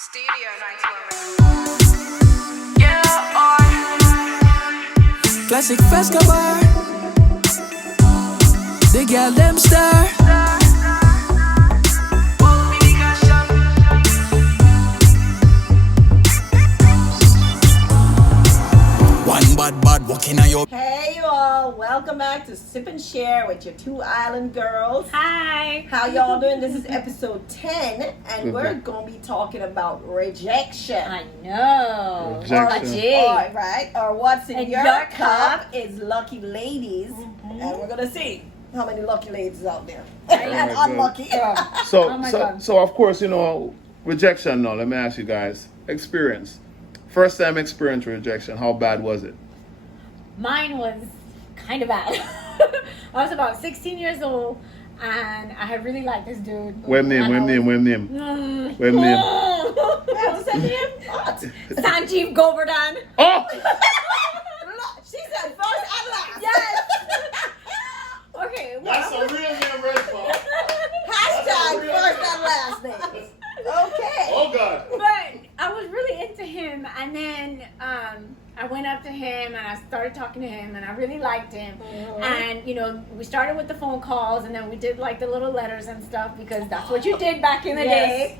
Studio 91. Yeah, Classic Fresco bar. The girl them star. One bad walking on your. Hey you all, welcome back to SipnShare with your two island girls. Hi. How y'all doing? This is episode 10 and we're going to be talking about rejection. I know. Rejection. Or what's in In your your cup is lucky ladies. And we're going to see how many lucky ladies out there. And God. unlucky. So, Oh my so, God. so of course, rejection. Now, let me ask you guys: experience. First time experience rejection. How bad was it? Mine was kind of bad. I was about 16 years old and I had really liked this dude. Web name. And I was- Web name. What's that name? What? Sanjeev Govardhan. Oh! She said first and last. Yes. Okay. That's a real name, Redfall. Hashtag first and last name. Okay. Oh God. But I was really into him, and then I went up to him and I started talking to him, and I really liked him. And we started with the phone calls, and then we did like the little letters and stuff because that's what you did back in the day.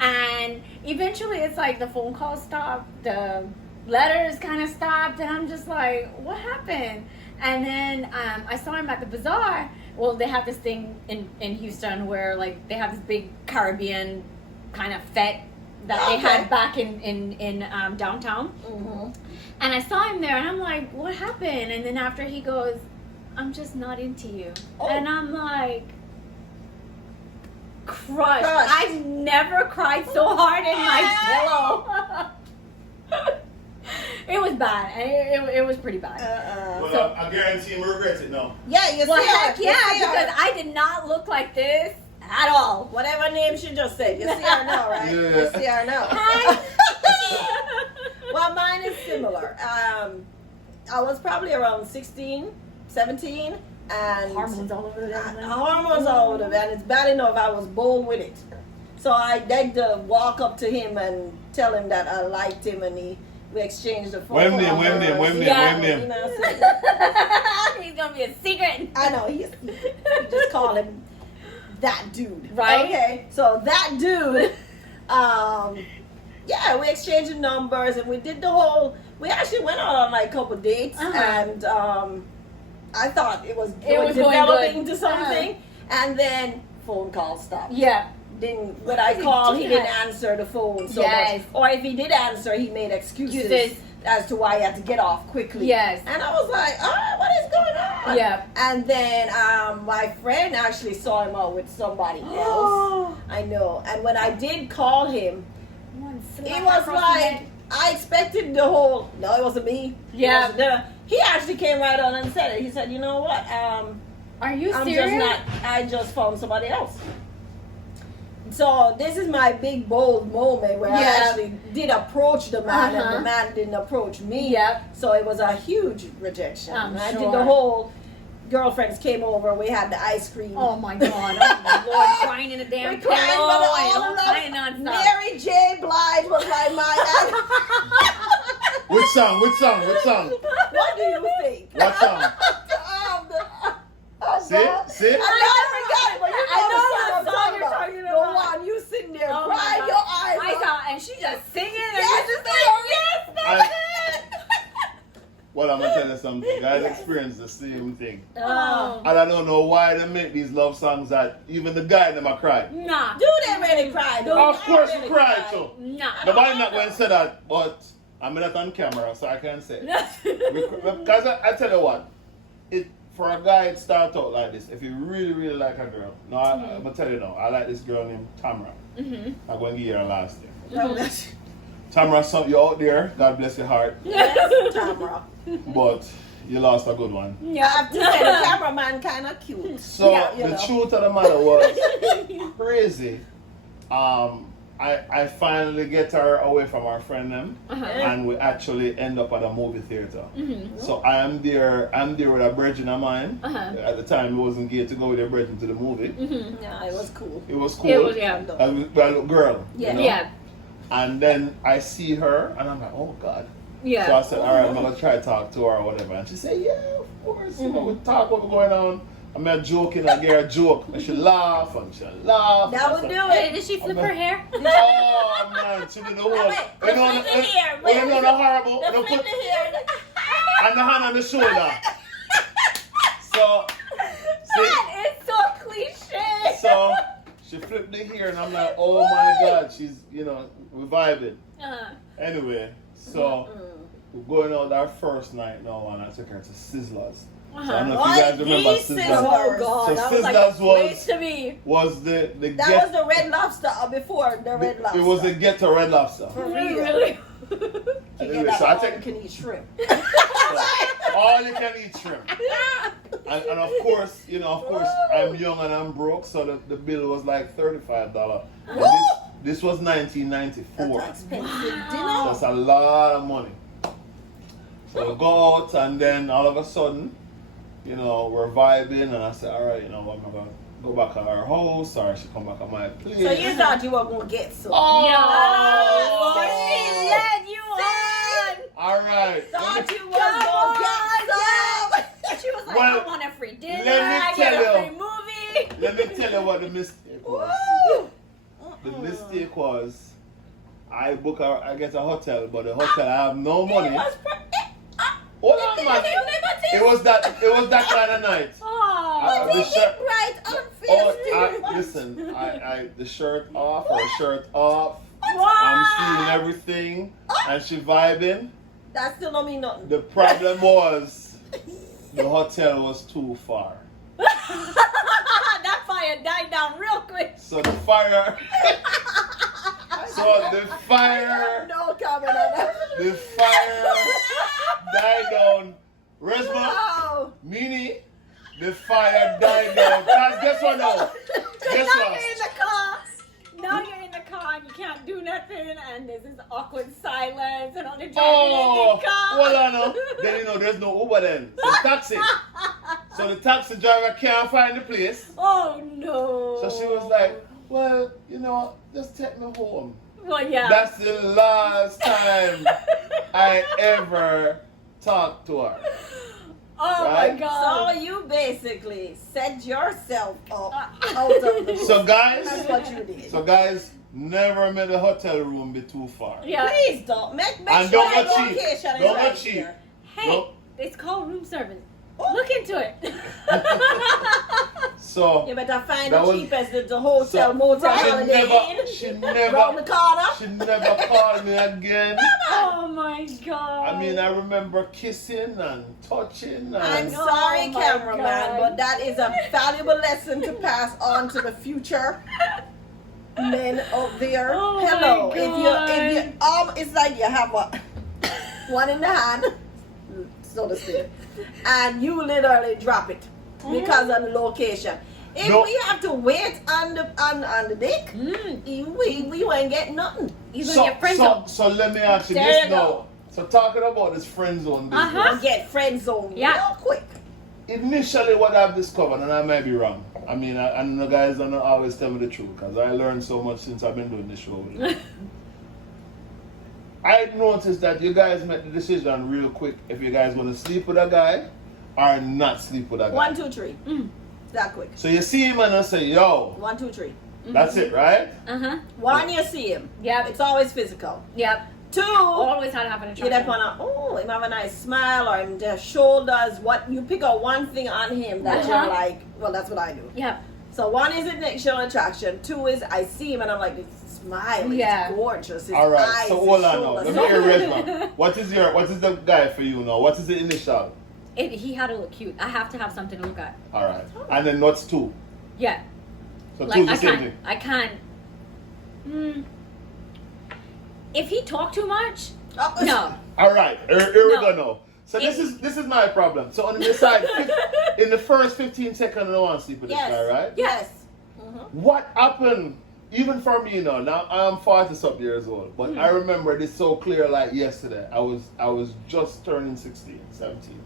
And eventually, it's like the phone calls stopped, the letters kind of stopped, and I'm just like, what happened? And then I saw him at the bazaar. Well, they have this thing in Houston where like they have this big Caribbean kind of fete that they had back in downtown. And I saw him there and I'm like, what happened? And then after he goes, I'm just not into you. And I'm like, crushed. I've never cried so hard in my pillow. It was bad. It was pretty bad. Well, I guarantee you regret it now. Yeah, you Well, see her. heck You yeah, see her. because I did not look like this at all. Whatever name she just said, you see her now, right? Yeah. You see her now. Hi. Well, mine is similar. I was probably around 16, 17, and Hormones all over the place. hormones all over, and it's bad enough I was bold with it. So I had to walk up to him and tell him that I liked him, and we exchanged the phone. Web name. He's gonna be a secret. I know, you just call him that dude. Right. Okay, so that dude, yeah, we exchanged numbers and we did we actually went out on like a couple dates and I thought it was It was going developing good. to something and then phone call stopped. Yeah. When I called, he didn't answer the phone so Yes. much. Or if he did answer, he made excuses Excuses. as to why he had to get off quickly. Yes. And I was like, what is going on? Yeah. And then my friend actually saw him out with somebody else. I know. And when I did call him, it was like, I expected the whole, no, it wasn't me. Yeah. He actually came right on and said it. He said, you know what? Are you I'm serious? just not, I just found somebody else. So this is my big bold moment where I actually did approach the man and the man didn't approach me. Yep. So it was a huge rejection. I'm I did sure. the whole, girlfriends came over, we had the ice cream. Oh my God! Oh my Lord, crying in a damn We cried, pillow but and all of crying us, nonstop. Mary J. Blige was like my Which song? What do you think? What song? See? I forgot it, but you know I know the what song song I'm you're talking talking about. about. The one you sitting there Oh my crying God. your eyes I out. saw, and she just singing, and Yes, you're just like, yes, that's it. Well, I'm gonna tell you something. Guys experience the same thing. Oh, And I don't know why they make these love songs that even the guy in them a cry. nah, Do they really cry? Of course you cried, so. nah. Nobody not going to say that, but I'm not on camera, so I can't say it. Because I tell you what, for a guy, it starts out like this. If you really, really like a girl, I'm going to tell you now, I like this girl named Tamara. I'm going to give her a last name. Tamara, you're out there, God bless your heart, Yes, Tamara. but you lost a good one. I have to say, the cameraman kind of cute. So Yeah, the truth of the matter was crazy. I finally get her away from our friend them, and we actually end up at a movie theater. So I'm there with a virgin of mine. At the time, it wasn't gay to go with a virgin to the movie. Yeah, it was cool. It was cool. It was, yeah. And we got a little girl. Yeah. You know? Yeah. And then I see her, and I'm like, oh God. Yeah. So I said, all right, I'm gonna try to talk to her or whatever. And she said, yeah, of course. You know, we talk what was going on. I'm not joking, I get her a joke. And she laugh and she laugh. That would do Wait, it. did she flip her hair? Oh man, she did the whole. Wait, the flip the hair. When you know the horrible, The you flip put the hair. and the hand on the shoulder. So, That is so cliche. so she flipped the hair, and I'm like, oh my God, she's, you know, we're vibing. Anyway, so we're going out our first night now, and I took her to Sizzlers. So I don't know if you guys remember Sizzlers. Oh God, So I was like, Sizzlers Place to me. was the that get, was the Red Lobster before the Red Lobster. it was the get to Red Lobster. For real. Really? Anyway, so I all take you can eat shrimp. all you can eat shrimp. And of course, you know, I'm young and I'm broke, so the bill was like $35. And this was 1994. That's expensive Wow. That's a lot of money. So we go out, and then all of a sudden, you know, we're vibing, and I said, all right, you know, I'm gonna go back to our house, or she come back at my place. So you thought you were gonna get some? Oh, Oh, she led you on. All right. Thought you was gonna get some. She was like, Well, I want a free dinner. let me I get tell a you. free movie. Let me tell you what the mistake was. Woo. The mistake was, I get a hotel, but the hotel I have no money. Hold on, man. It was that kind of night. Oh, The shirt. Right on Listen, the shirt off, her shirt off. wow. I'm seeing everything, and she vibing. That still don't mean nothing. The problem was, the hotel was too far. That fire died down real quick. So the fire. No comment on that. The fire died down. Resma, Oh. Mini, the fire died down. Guys, guess what now? Guess Now what? you're in the car. Now you're in the car and you can't do nothing, and there's this awkward silence, and all the driving Oh, in the car. well, I know. Then you know there's no Uber then. So taxi. So the taxi driver can't find the place. Oh no. So she was like, well, you know, just take me home. well, yeah. That's the last time I ever talked to her. Oh Right? my God. So you basically set yourself up out of the So guys, That's what you did. so guys, never made a hotel room be too far. Yeah. Please don't make And sure don't that go cheap. location is Don't go right cheap. here. Hey, Nope. it's called room service. Look into it. So You better find That the was- cheapest at the hotel, so- motel, she holiday never, inn. she Round never, the corner. she never called me again. Oh my God. I mean, I remember kissing and touching I'm and sorry, Oh my cameraman, God. but that is a valuable lesson to pass on to the future men out there. Oh my Hello, God. if you it's like you have one in the hand, so to speak, and you literally drop it because of the location. If No. we have to wait on the dick, we won't get nothing. He's on your friend zone. so let me ask you There this you now. go. So talking about this friend zone business. Uh-huh. We'll get friend zone Yeah. real quick. Initially, what I've discovered, and I might be wrong. I mean, I know guys don't always tell me the truth because I learned so much since I've been doing this show. I noticed that you guys make the decision real quick if you guys want to sleep with a guy or not sleep with a guy. 1, 2, 3. That quick. So you see him and I say, yo, 1, 2, 3. that's it, right? Uh-huh. 1, you see him. Yep. It's always physical. Yep. 2, Always had to have an you dep attraction. on him have a nice smile or him the shoulders. What you pick out one thing on him that you're Uh-huh. like, well, that's what I do. Yep. So 1 is initial attraction. 2 is I see him and I'm like, this smile, Yeah. it's gorgeous. His All right. eyes, So his hold on now. shoulders. Let me hear Resma. What is the guy for you now? What is the initial? He had to look cute. I have to have something to look at. All right. And then what's 2? Yeah. So Like 2's the I same can't. thing. I can't. If he talked too much, Oh, no. All right, here we No. go now. So this is my problem. So on the side, in the first 15 seconds, I don't want to sleep with this Yes. guy, right? Yes. What happened? Even for me, now I'm 40-something years old, but I remember this so clear like yesterday. I was just turning 16, 17.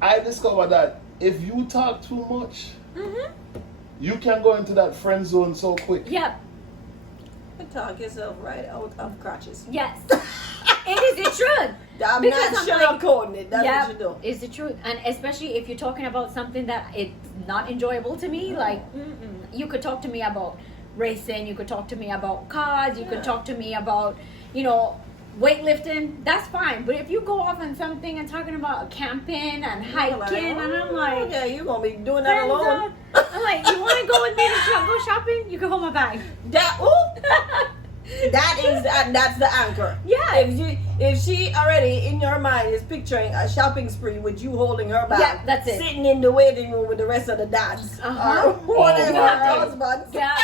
I discovered that if you talk too much, you can go into that friend zone so quick. Yep. Talk yourself right out of crotches. Yes. It is the truth. I'm Because not I'm like, sugarcoating it. That's yeah, what you do. it's the truth. And especially if you're talking about something that it's not enjoyable to me, like, you could talk to me about racing, you could talk to me about cars, you could talk to me about, you know, weightlifting, that's fine. But if you go off on something and talking about camping and hiking, and I'm like, yeah, you're going to be doing that friends alone. I'm like, you want to go with me to go shopping? You can hold my bag. That's the anchor. Yeah. If she already in your mind is picturing a shopping spree with you holding her bag, Yeah, that's it. sitting in the waiting room with the rest of the dads, Uh-huh. or whatever Yeah. husbands. Yeah.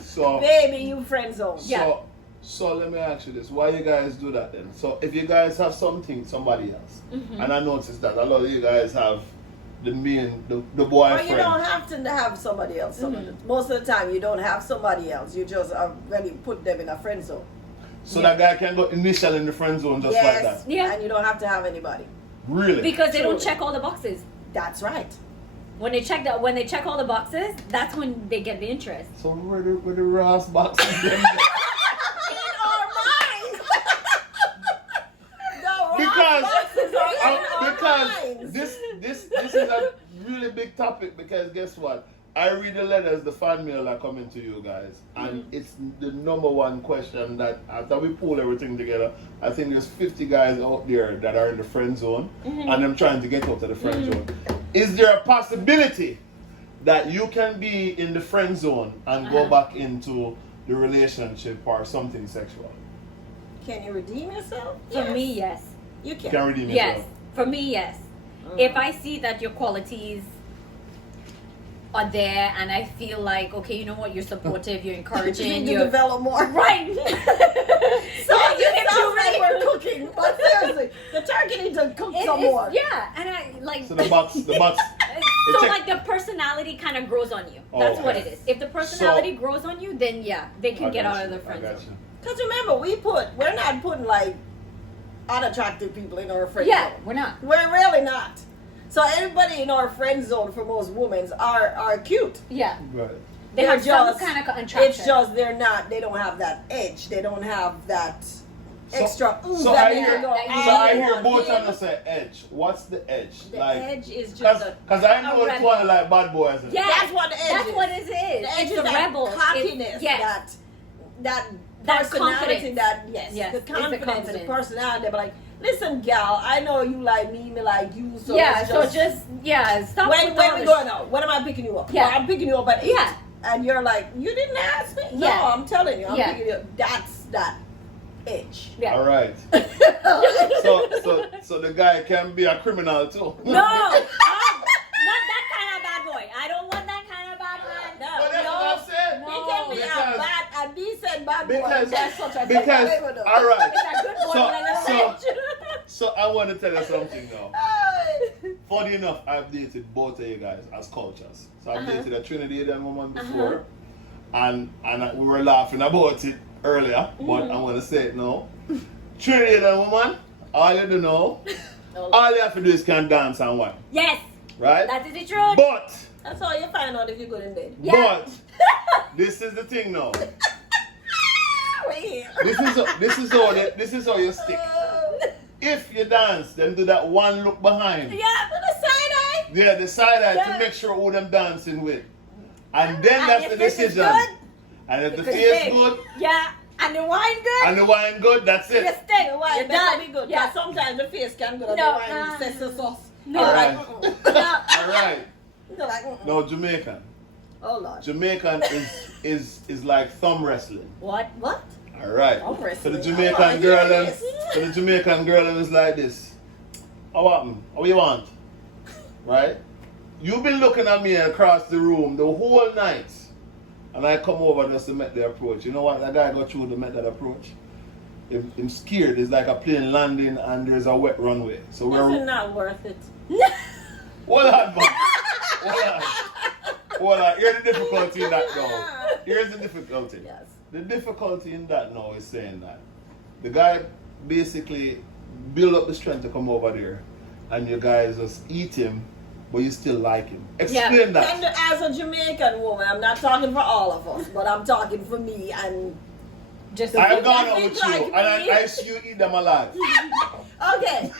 So, Baby, you friend zone. Yeah. so let me ask you this: why you guys do that then? So, if you guys have somebody else, and I noticed that a lot of you guys have the Or boyfriend. you don't have to have somebody else. Most of the time, you don't have somebody else. You just already put them in a friend zone. So that guy can go initial in the friend zone just like that. Yeah. And you don't have to have anybody. Really? Because they don't Truly. check all the boxes. That's right. When they check all the boxes, that's when they get the interest. So where the Ross boxes then? In our minds. The Because- rock boxes are in our because minds. this is a really big topic, because guess what? I read the letters, the fan mail that come into you guys, and it's the number one question that after we pull everything together, I think there's 50 guys out there that are in the friend zone and I'm trying to get out of the friend zone. Is there a possibility that you can be in the friend zone and go back into the relationship or something sexual? Can you redeem yourself? For me, yes. You You can can. redeem Yes. yourself. For me, yes. If I see that your qualities are there and I feel like, okay, you know what, you're supportive, you're You encouraging, need to you're develop more. right. So Yeah, you it can sounds do like it. we're cooking, but seriously, the turkey needs to cook some more. Yeah, and I like So the box so check- like the personality kind of grows on you. That's what it is. If the personality grows on you, then yeah, they can get out of the friend zone. Because remember, we're not putting like unattractive people in our friend Yeah, zone. we're not. We're really not. So everybody in our friend zone for most women are cute. Yeah, Right. they They're have some just- kind of attraction. It's just they don't have that edge. They don't have that extra ooze So that I they hear, can go, so I hear want both him. of them say edge. What's the edge? The like, edge is just a, because I know it's rebel. one of like bad boys. isn't it? Yeah, that's what the edge that's is. what it is. The edge It's is the that rebel. cockiness, Yes. that That personality, confidence. that Yes, the it's the confidence, the confidence. personality. But like, listen, gal, I know you like me like you. So yeah, it's so just stop when with when all we the going out, when am I picking you up? Yeah. Well, I'm picking you up at 8. Yeah. And you're like, you didn't ask me. Yeah. No, I'm telling you, I'm Yeah. picking you up. That's that edge. Yeah. All right. So the guy can be a criminal too. No, not that kind of bad boy. I don't want that kind of bad man. No, But that's what I'm saying. He can be Because- a decent bad boy. Because, That's such a because good boy. all right. It's a good boy, So- but I so- don't So I want to tell you something now. Hey. Funny enough, I've dated both of you guys as cultures. So I've dated a Trinidadian woman before, and we were laughing about it earlier, but I'm gonna say it now. Trinidadian woman, all you do know, all you have to do is can dance and wine, Yes, right? that is the truth. But That's how you find out if you're good in bed. Yeah. but this is the thing now. We're here. This is how you stick. If you dance, then do that one look behind. Yeah, to the side eye. Yeah, the side eye Yeah. to make sure who them dancing with. And then And that's if the this is decision. good, And if the Because face they- good Yeah, and the wine good. and the wine good, that's You it. stay. The wine You're better done. be good. Yeah. 'Cause sometimes the face can go. No, The wine sesame sauce. no. You're Alright. like, No. Alright. You're like, No, Jamaican. oh Lord. Jamaican is like thumb wrestling. What? What? Alright. Thumb So wrestling. the I Jamaican wanna girl hear them, this. so the Jamaican girl them is like this. How happen? How you want? Right? You've been looking at me across the room the whole night. And I come over just to make the approach. You know what? That guy got through to make that approach. I'm scared. It's like a plane landing and there's a wet runway. So This is we're... not worth it. Hold on, man. Hold on. Hold on. Here's the difficulty in that now. Here's the difficulty. Yes. The difficulty in that now is saying that the guy basically build up the strength to come over there and you guys just eat him but you still like him. Explain that. And as a Jamaican woman, I'm not talking for all of us, but I'm talking for me and Just I've gone out think with you, like and me. I see you eat them alive. Okay,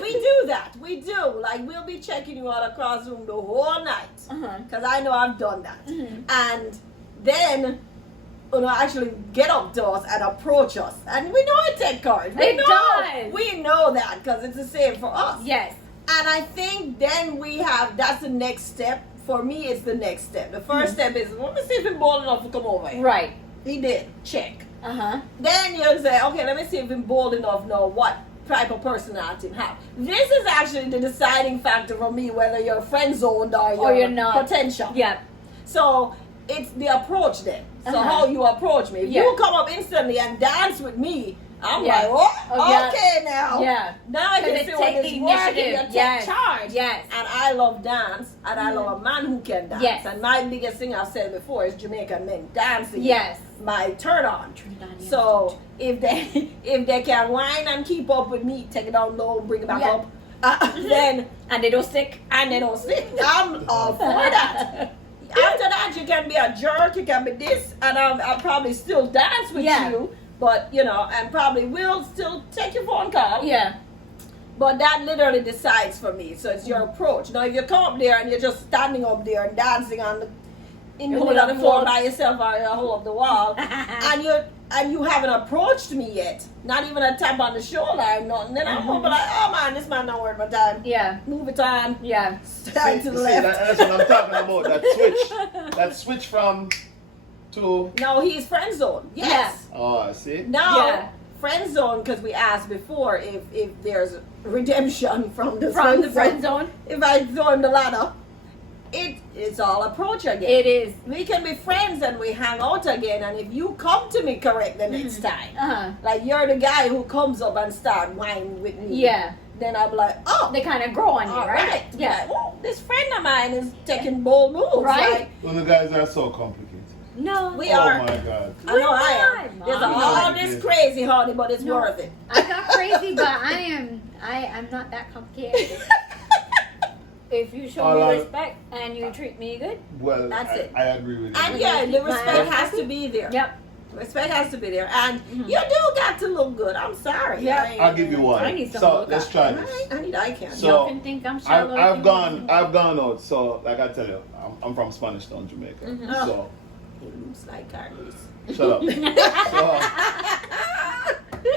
we do that. We do. Like, we'll be checking you out across the room the whole night. Because I know I've done that. And then, actually get up to us and approach us. And we know it takes courage. It does. We know that because it's the same for us. Yes. And I think then that's the next step. For me, it's the next step. The first step is, let me see if he's bold enough to come over here. Right. He did. Check. Uh-huh. Then you'll say, okay, let me see if he's bold enough now what type of personality he have. This is actually the deciding factor for me whether you're friend zoned or you're not. potential. Yep. So it's the approach then. So Uh-huh. how you approach me. If Yeah. you come up instantly and dance with me, I'm Yeah. like, oh, yeah. okay now. Yeah. Now I Because can it see what take is the working. initiative. You take Yes. charge. Yes. And I love dance, and I love a man who can dance. Yes. And my biggest thing I've said before is Jamaican men dancing. Yes. My turn on. Turn on, yes. So if they can whine and keep up with me, take it down low, bring it back Yeah. up, then And they don't stick. and they don't sleep. I'm all for that. After that, you can be a jerk, you can be this, and I'll probably still dance with Yeah. you, but and probably will still take your phone call. Yeah. But that literally decides for me. So it's your approach. Now, if you come up there and you're just standing up there and dancing in the You middle hold of up the the floor wall. by yourself or you hold up the wall, and you haven't approached me yet, not even a tap on the shoulder or nothing, then I'm gonna be like, oh man, this man not worth my time. Yeah. Move it on. Yeah. Stand to the See, left. that's what I'm talking about. That switch from to. No, he's friend zone. Yes. Oh, see. Now, Yeah. friend zone, because we asked before if there's redemption from the From the friend zone. If I throw him the ladder, it's all approach again. It is. We can be friends and we hang out again, and if you come to me correct the next time, Uh-huh. like you're the guy who comes up and start whining with me, Yeah. then I'll be like, oh, They kind of grow on you, all right? right. Yeah. Like, oh, this friend of mine is taking bold moves. Right. Like, Well, the guys are so complicated. No. we Oh are. my God. I know I am. We're not, There's Mom. all this crazy, honey, but it's No. worth it. I'm not crazy, but I'm not that complicated. If you show me respect and you treat me good. Well, That's it. I agree with you. And yeah, the respect My- has to be there. Yep. Respect has to be there. And you do got to look good. I'm sorry. Yeah. I'll give you one. I need some So look let's up. try this. I need eye candy. So, Y'all can think I'm shallow. I've gone out. So like I tell you, I'm from Spanish Town, Jamaica. So It looks like Carlos. shut up. So,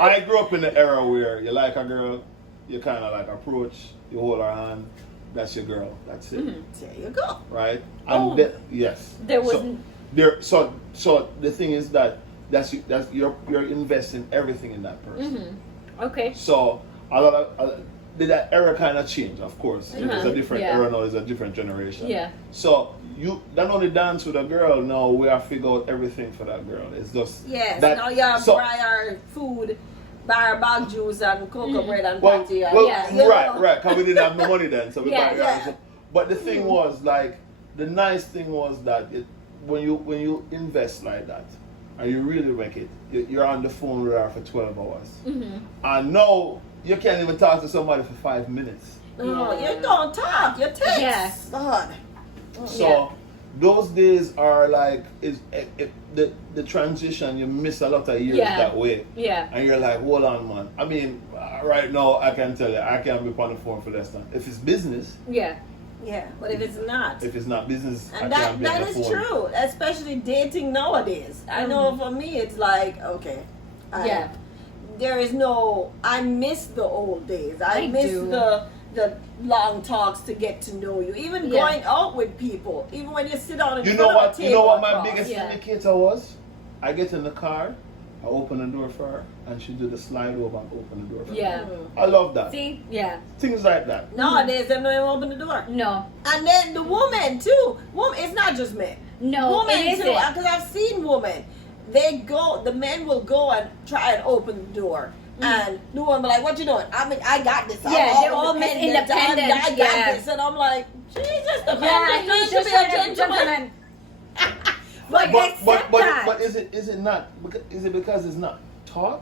I grew up in the era where you like a girl, you kind of like approach, you hold her hand, that's your girl, that's it, There you go. right? Oh. And yes, There so, wasn't. so the thing is that you're investing everything in that person. Okay. So a lot of did that era kind of change? Of course, it is a different Yeah. era now. It's a different generation. Yeah. So you not only dance with a girl now, we have figured out everything for that girl. It's just Yes. that- Now you have so- buy our food, buy our bag juice and cocoa bread and Well, patty. well, Yeah. right, because we didn't have no money then, so we Yeah, bought yeah. so- But the thing was, like, the nice thing was that when you invest like that, and you really make it, you're on the phone with her for 12 hours, and now you can't even talk to somebody for 5 minutes. No, Yeah. you don't talk. You text. Yeah. God. So Yeah. those days are like the transition. You miss a lot of years Yeah. that way. Yeah. And you're like, hold on, man. I mean, right now, I can tell you, I can't be on the phone for less time. If it's business, Yeah. Yeah, but if it's not. if it's not business, And I can't be on that the is phone. true, especially dating nowadays. I know for me, it's like, okay. Yeah. There is no, I miss the old days. I miss do. the long talks to get to know you. Even Yeah. going out with people, even when you sit down in You front know of a what? table. You know what my across. biggest Yeah. indicator was? I get in the car, I open the door for her, and she do the slide over and open the door for Yeah. me. I love that. See? Yeah. Things like that. Nowadays, they don't even open the door. No. And then the woman too. Woman, it's not just men. No. Women it too, isn't. because I've seen women. They go. The men will go and try and open the door, and the woman be like, "What you doing?" I mean, I got this. Yeah, they're all independent. independent, I got yeah. this, and I'm like, Jesus, the Yeah, man he's just just trying to be a a gentleman. But accept that. But is it not? Is it because it's not taught?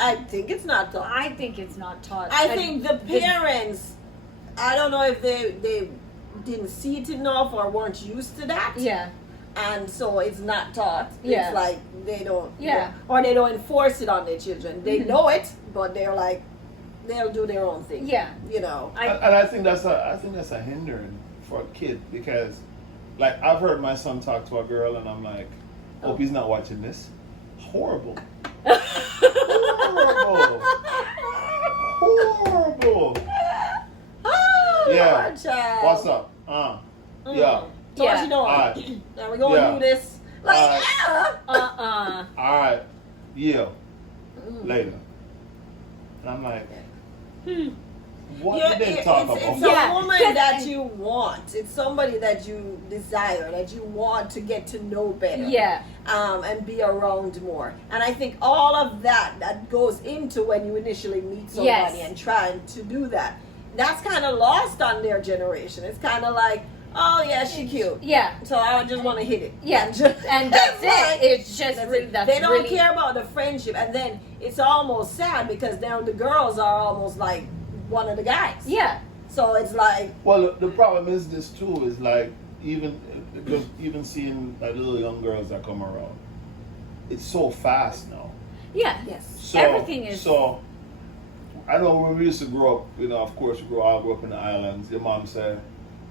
I think it's not taught. I think it's not taught. I think the parents, I don't know if they didn't see it enough or weren't used to that. Yeah. And so it's not taught. Yeah. It's like they don't. Yeah. Or they don't enforce it on their children. They know it, but they're like, they'll do their own thing. Yeah. You know. And I think that's a hindrance for a kid because, like, I've heard my son talk to a girl, and I'm like, hope he's not watching this. Horrible. Horrible. Horrible. Oh, Yeah. Lord, child. What's up? Yeah. So what Yeah. you doing? Alright. Now we're going to do this. Like, All right. Yeah. Later. And I'm like, what did they talk it's about? a woman that you want. It's somebody that you desire, that you want to get to know better. Yeah. And be around more. And I think all of that goes into when you initially meet somebody Yes. and trying to do that. That's kind of lost on their generation. It's kind of like, oh yeah, she cute. Yeah. So I just want to hit it. Yeah. And that's it. It's just they don't care about the friendship, and then it's almost sad because now the girls are almost like one of the guys. Yeah. So it's like, Well, the problem is this too. Is like even seeing like little young girls that come around, it's so fast now. Yeah. yes. So, Everything is- So, I know when we used to grow up, of course, I grew up in the islands. Your mom said,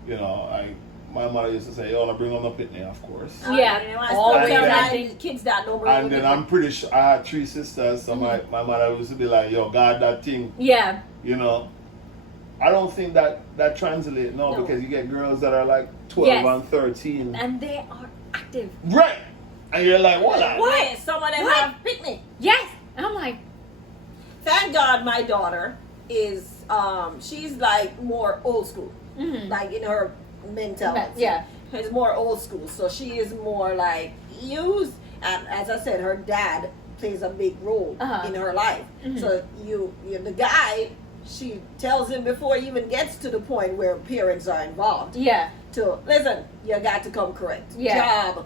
my mother used to say, "Oh, I bring on the pitney," of course. Yeah. I Always still tell that. my kids that no And then I'm pretty sure I had 3 sisters, so my mother used to be like, "Yo, God, that thing," Yeah. I don't think that translates No. because you get girls that are like 12 Yes. and 13. And they are active. Right. And you're like, what? What? Some of them What? have picnic. Yes. And I'm like, Thank God my daughter is, she's like more old school. Like in her mentality. yeah. It's more old school. So she is more like used, and as I said, her dad plays a big role in her life. So you the guy, she tells him before he even gets to the point where parents are involved. Yeah. To listen, you got to come correct. Yeah. Job,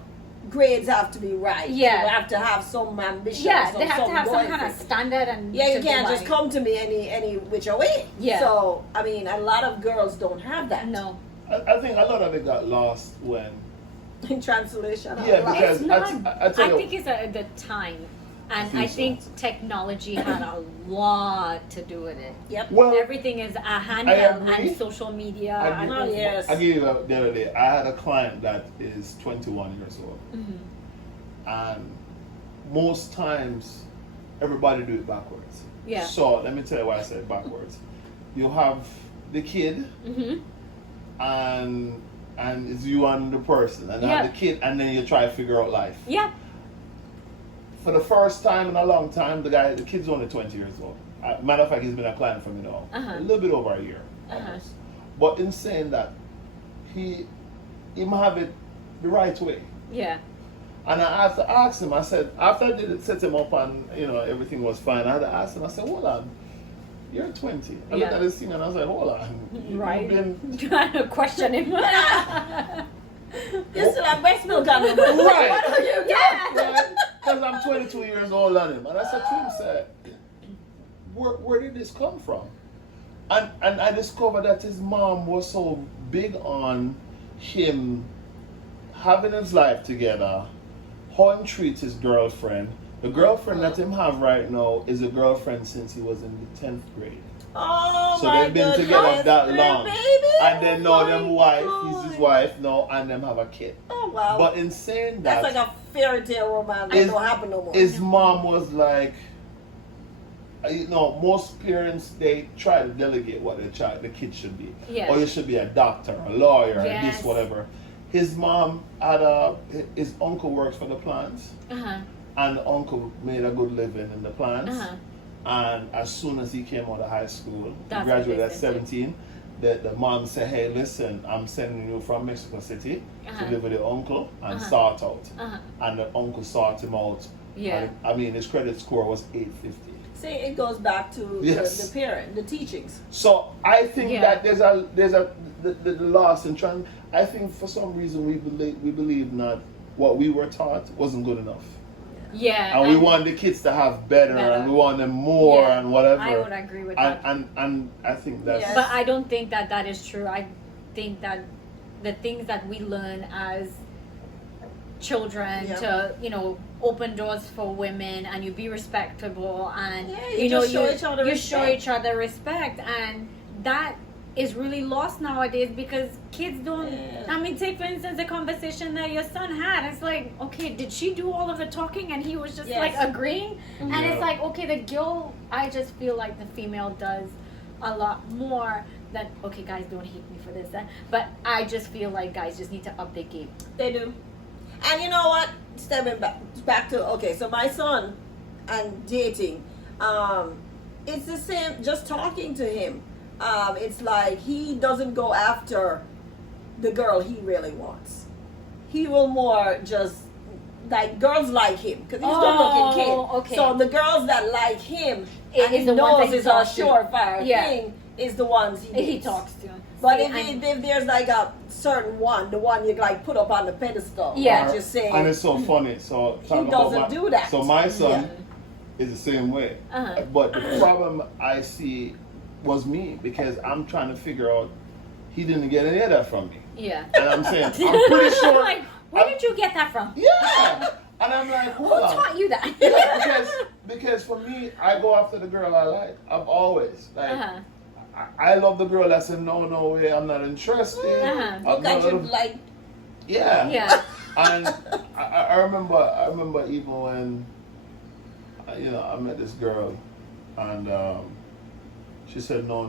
grades have to be right. Yeah. You have to have some ambition. Yeah. some- They have to have some going kind of for it. standard and. Yeah, you to can't go just by. come to me any which way. Yeah. So I mean, a lot of girls don't have that. No. I think a lot of it got lost when. In translation. Yeah, a lot. because It's not. I tell you- think it's the time, and think I so. think technology had a lot to do with it. Yep. Well, Everything is a handheld agree. and social media. I and agree. yes. I gave you the other day. I had a client that is 21 years old, and most times everybody do it backwards. Yeah. So let me tell you why I said backwards. You have the kid, and it's you and the person, and you Yeah. have the kid, and then you try to figure out life. Yeah. For the first time in a long time, the kid's only 20 years old. Matter of fact, he's been a client for me now a little bit over a year, almost. But in saying that, he might have it the right way. Yeah. And I had to ask him. I said, after I did it, set him up, and everything was fine. I had to ask him. I said, "Hold on, you're 20." I looked Yeah. at this thing and I was like, "Hold on, Right. You've been Trying to question him. You still have breast milk on them. Right. What are you Yeah. Because I'm 22 years old on him." And I said to him, "Said, where did this come from?" And I discovered that his mom was so big on him having his life together, how him treats his girlfriend. The girlfriend that him have right now is a girlfriend since he was in the 10th grade. Oh So my they've been goodness. together that Their long. baby? And then now Oh them my wife, God. he's his wife now, and them have a kid. Oh wow. But in saying that, That's like a fairy tale romance. That Is- don't happen no more. his mom was like, most parents, they try to delegate what the kid should be. Yeah. Or you should be a doctor, a lawyer, Yes. this, whatever. His mom his uncle works for the plants, and the uncle made a good living in the plants. And as soon as he came out of high school, That's he graduated what at they said. 17, the mom said, "Hey, listen, I'm sending you from Mexico City to live with your uncle and sort out." And the uncle sought him out. Yeah. And, I mean, his credit score was 850. See, it goes back to Yes. the parent, the teachings. So I think Yeah. that there's the loss in trying. I think for some reason we believe not what we were taught wasn't good enough. Yeah. And we want the kids to have better, and we want them more, Yeah, and whatever. I would agree with that. And I think that's. Yes. But I don't think that is true. I think that the things that we learn as children to, open doors for women, and you be respectable, and you just show each other you show respect. each other respect, and that is really lost nowadays because kids don't. I mean, take for instance the conversation that your son had. It's like, okay, did she do all of the talking and he was just like agreeing? And it's like, okay, the girl. I just feel like the female does a lot more. That okay, guys, don't hate me for this, but I just feel like guys just need to up their game. They do. And you know what? Stepping back to okay, so my son and dating, it's the same. Just talking to him, it's like he doesn't go after the girl he really wants. He will more just like girls like him because he's a good-looking kid. Okay. So the girls that like him It and is he the ones knows that he is a talks to. surefire Yeah. thing is the ones he dates. talks to. But See, if there's like a certain one, the one you like put up on the pedestal, Yeah. just saying, And it's so funny. So he doesn't do that. So my son is the same way. But the problem I see was me because I'm trying to figure out he didn't get any of that from me. Yeah. And I'm saying, I'm pretty sure. Like, where did you get that from? Yeah. And I'm like, Who hold on. taught you that? Yeah, because for me, I go after the girl I like. I've always like. I love the girl that said no way, I'm not interested. look at you like, Yeah. Yeah. And I remember even when I met this girl, and she said no.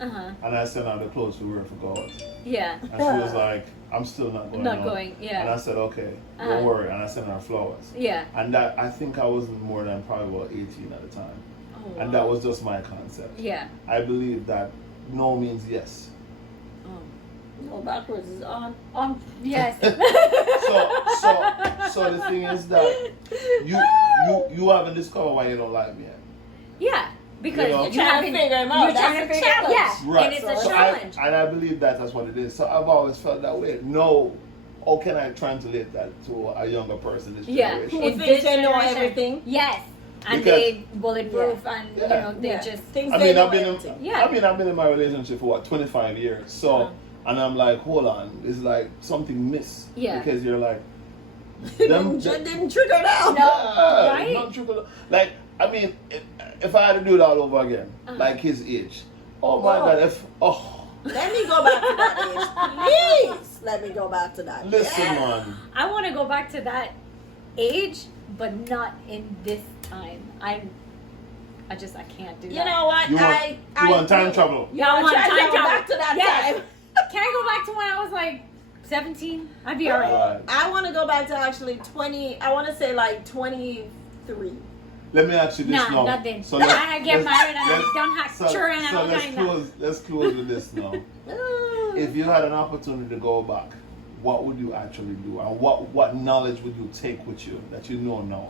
And I sent her the clothes we were for God. Yeah. And she was like, I'm still not going. Not on. going, yeah. And I said, okay, don't worry. And I sent her flowers. Yeah. And that I think I wasn't more than probably about 18 at the time. Oh, And that was just my concept. Yeah. I believe that no means yes. no backwards is on. Yes. So the thing is that you haven't discovered why you don't like me yet. Yeah. Because You're trying to figure him out. You're trying to That's a figure challenge. Yeah. Right. And it's a So challenge. I believe that's what it is. So I've always felt that way. No, how can I translate that to a younger person this generation? Who In thinks this they know generation, everything? Yes. And Because- they bulletproof and they just things I they mean, know I've been everything. I've been in my relationship for 25 years. So, and I'm like, hold on, it's like something miss. Yeah. Because you're like, Didn't trigger down. No. Right? Not trickle. Like, I mean, if I had to do it all over again, like his age, oh my Wow. God, Let me go back to that age. Please. Let me go back to that. listen, Yeah. man. I want to go back to that age, but not in this time. I can't do that. You know what? You want time travel? Yeah, I want time time travel. back to that Yes. time. Can I go back to when I was like 17? I'd be alright. Right. I want to go back to actually 20. I want to say like 23. Let me ask you this Nah, now. nothing. So And I get married and I let's- don't have children and all kinds of. let's close with this now. If you had an opportunity to go back, what would you actually do, and what knowledge would you take with you that you know now?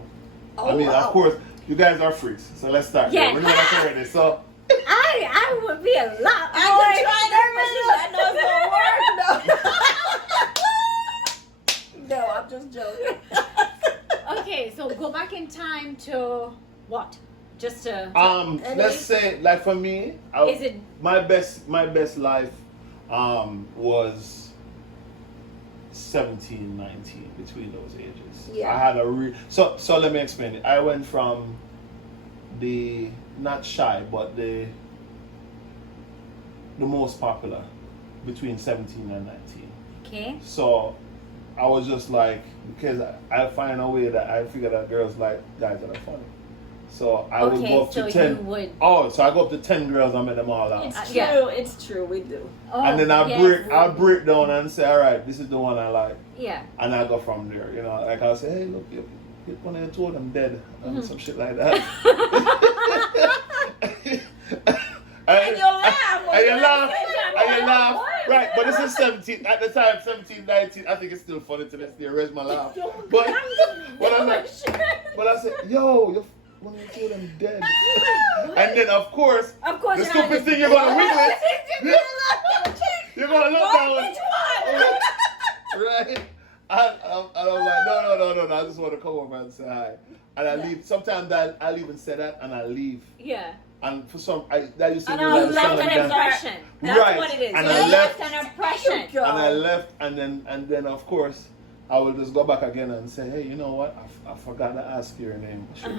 I mean, of course, you guys are freaks, so let's start. Yeah. There. We're not already. So I would be a lot I more can try that, but I know it's gonna work. No, I'm just joking. Okay, so go back in time to what? Just to let's say, like for me, Is it- my best life was 17, 19, between those ages. Yeah. I had so let me explain it. I went from the not shy, but the most popular between 17 and 19. Okay. So I was just like, because I find a way that I figure that girls like guys that are funny. So I would go up to so 10. you would. Oh, so I go up to 10 girls and make them all out. It's true. Yeah. It's true. We do. Oh, And then I yes. break down and say, all right, this is the one I like. Yeah. And I go from there. You know, like I'll say, hey, look, one of your two of them dead. And some shit like that. And you laugh. And you laugh. And you What? laugh. Right, but this is 17. At the time, 17, 19. I think it's still funny to this day. Where's my laugh? But I said, yo, one of your two of them dead. And then, of course, the you're stupid not- thing you're going to wiggle it. You're going to look down. Which one? Right? And I'm like, no. no. I just want to come over and say hi. And I leave. Sometimes I'll even say that and I leave. Yeah. And for some, that used to And be I like left something an like that. impression. That's Right. what it is. And You I left left. an impression. And I left, and then of course, I will just go back again and say, hey, you know what? I forgot to ask you your name. Sure.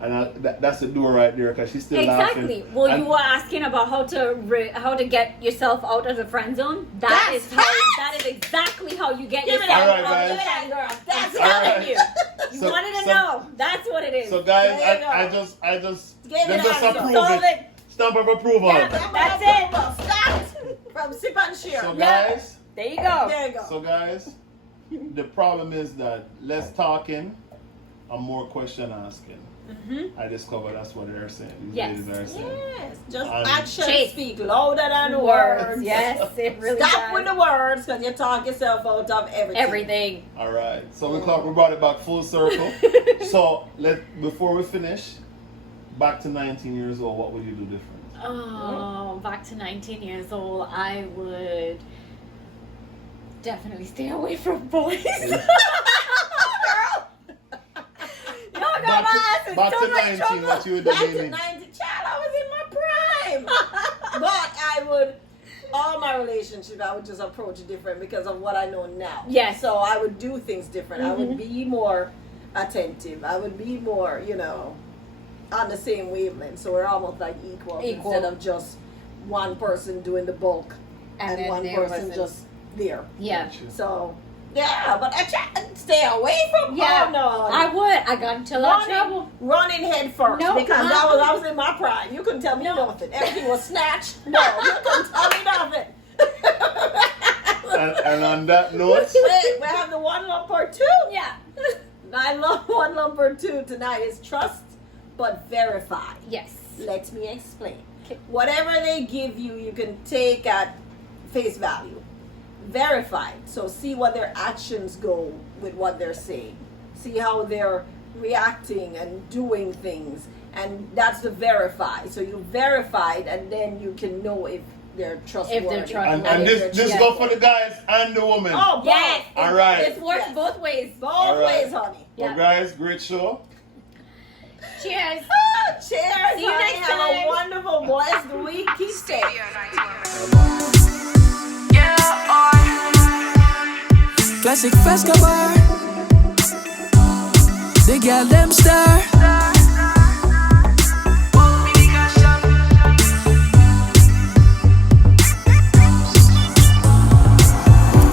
And that's the door right there because she's still laughing. Exactly. Well, And you were asking about how to get yourself out of the friend zone. That is exactly how you get Give me yourself that, All right, girl. guys. Give me that, girl. That's All telling right. you. You So- wanted to so- know. That's what it is. So guys, There you go. I just Give me let's just that, approve Solve it. it. Stamp of approval. Yeah, that's it. Start from SipnShare. So Yeah. guys, There you go. There you go. so guys, the problem is that less talking and more question asking. I discovered that's what they're saying. These Yes. ladies are saying. Yes, just And- actions Chase. speak louder than Words. words. Yes, it really Stop does. with the words because you talk yourself out of everything. Everything. All right. So we brought it back full circle. So before we finish, back to 19 years old. What would you do different? Oh, back to 19 years old, I would definitely stay away from boys. No, Back to don't like 19. trouble. What you would Back do? to Mimi? 90. Child, I was in my prime. But I would, all my relationships, I would just approach it different because of what I know now. Yes. So I would do things different. I would be more attentive. I would be more, on the same wavelength. So we're almost like equal. Equal. Instead of just one person doing the bulk and then one there person wasn't- just there. Yeah. So, yeah, but I try to stay away from Yeah. oh, no. I would. I got into a lot of trouble. Running head first No, because uh-uh. I was in my prime. You couldn't tell me nothing. Everything was snatched. No, you couldn't tell me nothing. And on that note, Wait, we have the one lumper two. Yeah. I love one lumper two tonight is trust but verify. Yes. Let me explain. Okay. Whatever they give you, you can take at face value. Verify. So see what their actions go with what they're saying. See how they're reacting and doing things. And that's the verify. So you verified and then you can know if they're trustworthy. If they're trustworthy. and if this they're go for the guys and the women. Oh, both. Yes. All right. It works Yes. both ways. Both All right. ways, honey. Well, Yeah. guys, great show. Cheers. Cheers, See you honey. next Have time. a wonderful, blessed week. Keep safe. Classic Fescobar. The girl them star.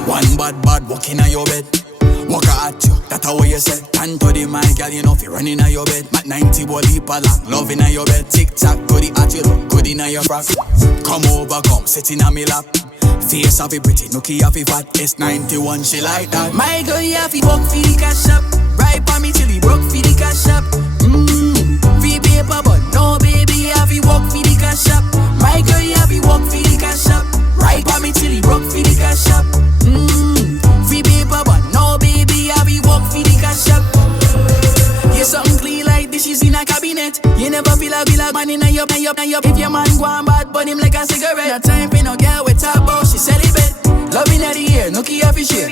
One bad walking on your bed. Walk at you, that's how you said. Turn to the mic, girl, you know if you're running on your bed. Mat 90 will leap along, loving on your bed. Tick tock, goody at you, look good in your frock. Come over, come, sit in on me lap. Face of it pretty, nookie of it fat. It's 91, she like that. My girl, you have to walk for the cash up. Right for me till he broke for the cash up. Free paper, but no baby, you have to walk for the cash up. My girl, you have to walk for the cash up. Right for me till he broke for the cash up. Free paper, but no baby, I be walk for the cash up. You something clean like dishes in a cabinet. You never feel a man in a yup. If your man go on bad, burn him like a cigarette. No time for no girl with top bow, she celibate. Loving at the ear, nookie off his share.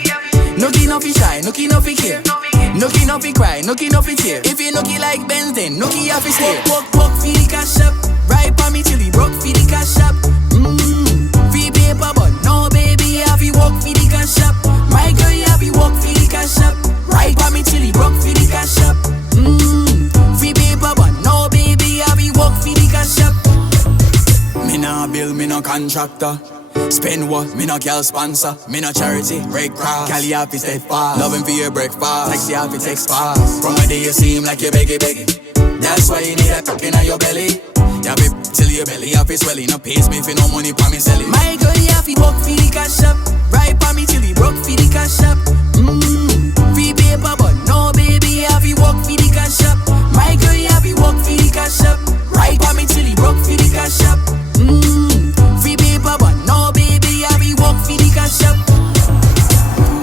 Nookie no fi shy, nookie no fi care. Nookie no fi cry, nookie no fi tear. If you nookie like Benz, then nookie off his stare. Walk for the cash up. Right for me till he broke for the cash up. Free paper, but no baby, I fi walk for the cash up. My girl, you have to walk for the cash up. Right for me till he broke for the cash up. Free paper, but no baby, I be walk for the cash up. Me nah bill, me no contractor. Spend what, me no girl sponsor. Me no charity, break cross. Cali have to stay fast. Loving for your breakfast. Taxi have to take fast. From a day you seem like you beggy. That's why you need a tuck in your belly. Yeah, babe, till your belly have to swelling. No pays me for no money for me selling. My girl, you have to walk for the cash up. Right for me till he broke for the cash up. Free paper, but no baby, you have to walk for the cash up. My girl, you have to walk for the cash up. Right for me till he broke for the cash up. Free paper, but no baby, you have to walk for the cash up.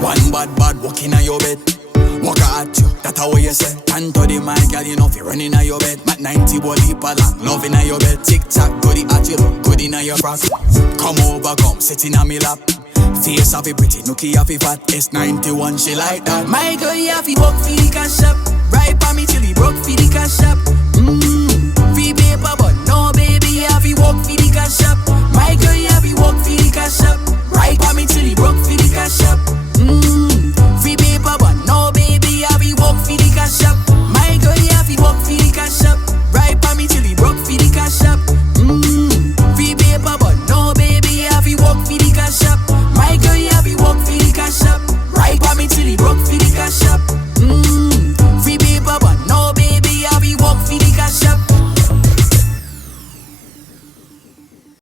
One bad walking on your bed. Walk at you, that's how you said. Turn to the mic, girl, you know if you're running on your bed. Mat 90 will leap along, loving on your bed. Tick tock, goody at you, look good in your frock. Come over, come, sit in on me lap. Face of it pretty, nookie of it fat. S91, she like that. My girl, you have to work for the cash up. Right for me till he broke for the cash up. Free paper, but no baby, you have to work for the cash up. My girl, you have to work for the cash up. Right for me till he broke for the cash up.